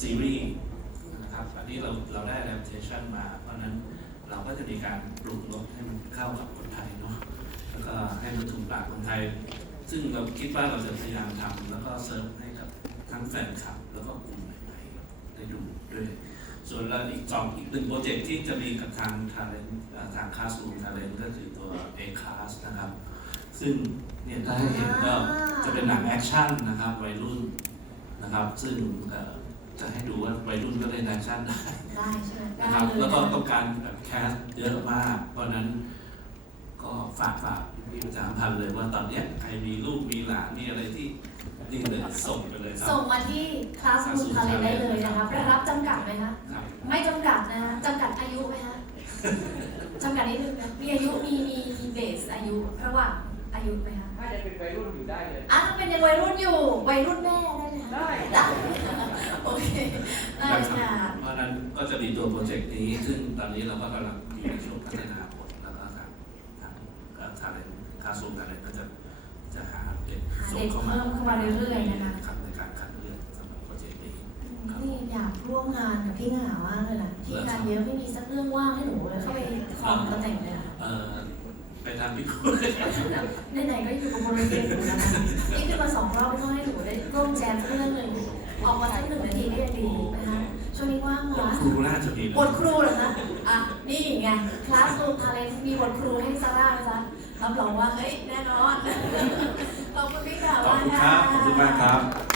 ซีรีส์นะครับอันนี้เราเราได้ adaptation มา เพราะนั้นเราก็จะมีการปรุงรสให้มันเข้ากับคนไทยเนาะแล้วก็ให้มันถูกปากคนไทย ซึ่งเราคิดว่าเราจะพยายามทำแล้วก็เซิร์ฟให้กับทั้งแฟนคลับ แล้วก็กลุ่มใหม่ๆได้ดูด้วยส่วนเราอีกสองอีกหนึ่งโปรเจกต์ที่จะมีกับทางทาเลนทางคาสรูมทาเลนก็คือตัว A Class นะครับ ซึ่งเนี่ยถ้าให้เห็นก็จะเป็นหนังแอคชั่นนะครับวัยรุ่นนะครับ ซึ่ง จะให้ดูว่าวัยรุ่นก็เล่นแอคชั่นได้ได้ใช่ไหมได้นะครับเลยแล้วก็นะต้องการแบบแคสเยอะมาก เพราะฉะนั้นก็ฝากฝากพี่ประชาสัมพันธ์เลยว่าตอนเนี้ยใครมีลูกมีหลานมีอะไรที่นี่เลยส่งไปเลยครับส่งมาที่คลาสรูมทาเลนได้เลยนะคะได้รับจำกัดไหมคะ ครับ ไม่จำกัดนะคะจำกัดอายุไหมคะจำกัดนิดนึงนะมีอายุมีมีเบสอายุระหว่างอายุไหมคะถ้าจะเป็นวัยรุ่นอยู่ได้เลย อะถ้าเป็นยังวัยรุ่นอยู่ วัยรุ่นแม่ได้ไหมคะได้ ได้โอเค ได้ได้ครับค่ะเพราะฉะนั้นก็จะมีตัวโปรเจกต์นี้ซึ่งตอนนี้เราก็กำลังอยู่ในช่วงพัฒนาผลแล้วก็ทางทางทางคาซูมทางก็จะจะหาเด็กหาส่งเด็กเข้าเพิ่มามเข้ามาเรื่อยๆนะคะ ครับในการคัดเลือกสำหรับโปรเจกต์นี้นี่อยากร่วมงานกับพี่เหงามากเลยนะที่งานเยอะไม่มีสักเรื่องว่างให้หนูเลยเข้าไปครองตำแหน่งเลยค่ะเอ่อไปทางพี่คุยไหนๆก็อยู่กับบริเวณหนูนะคะนี่ขึ้นมาสองรอบก็ให้หนูได้ร่วมแจมสักเรื่องหนึ่ง ออกมาสักหนึ่งนาทีก็ยังดีนะคะช่วงนี้ว่างเหรอครูน่าจะมีนะบทครูเหรอคะอะนี่ไงคลาสรูมทาเลนมีบทครูให้ซาร่านะจ๊ะรับรองว่าเฮ้ยแน่นอนขอบคุณพี่เหงาขอบมากคุณครับขอบคุณมากครับ